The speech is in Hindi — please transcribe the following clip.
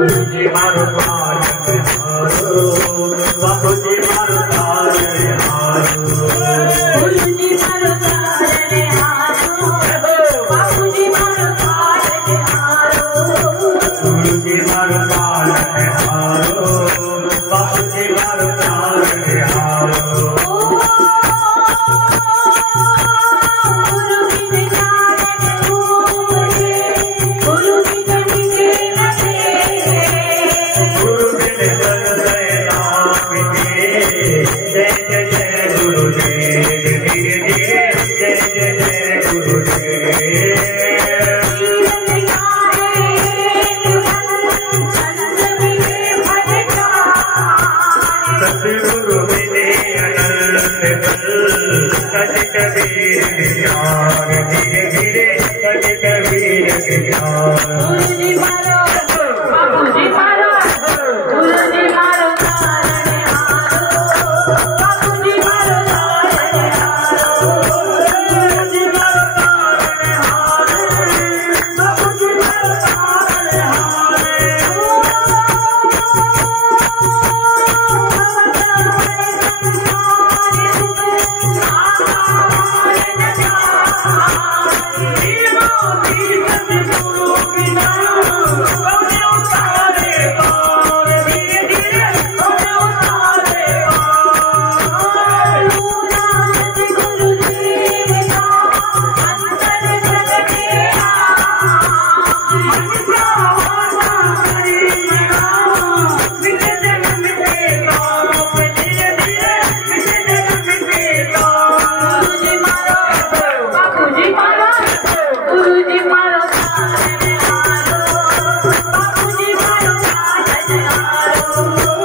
गुरुजी मारो पालन हारो, बापूजी मारो पालन हारो, गुरुजी मारो पालन हारो, बापूजी मारो पालन हारो, गुरुजी मारो पालन हारो, बापूजी मारो पालन हारो। गुरुजी मारो बापूजी मारो, गुरुजी मारो पालन हारो, बापूजी मारो पालन हारो, गुरुजी मारो पालन हारो, बापूजी मारो पालन हारो।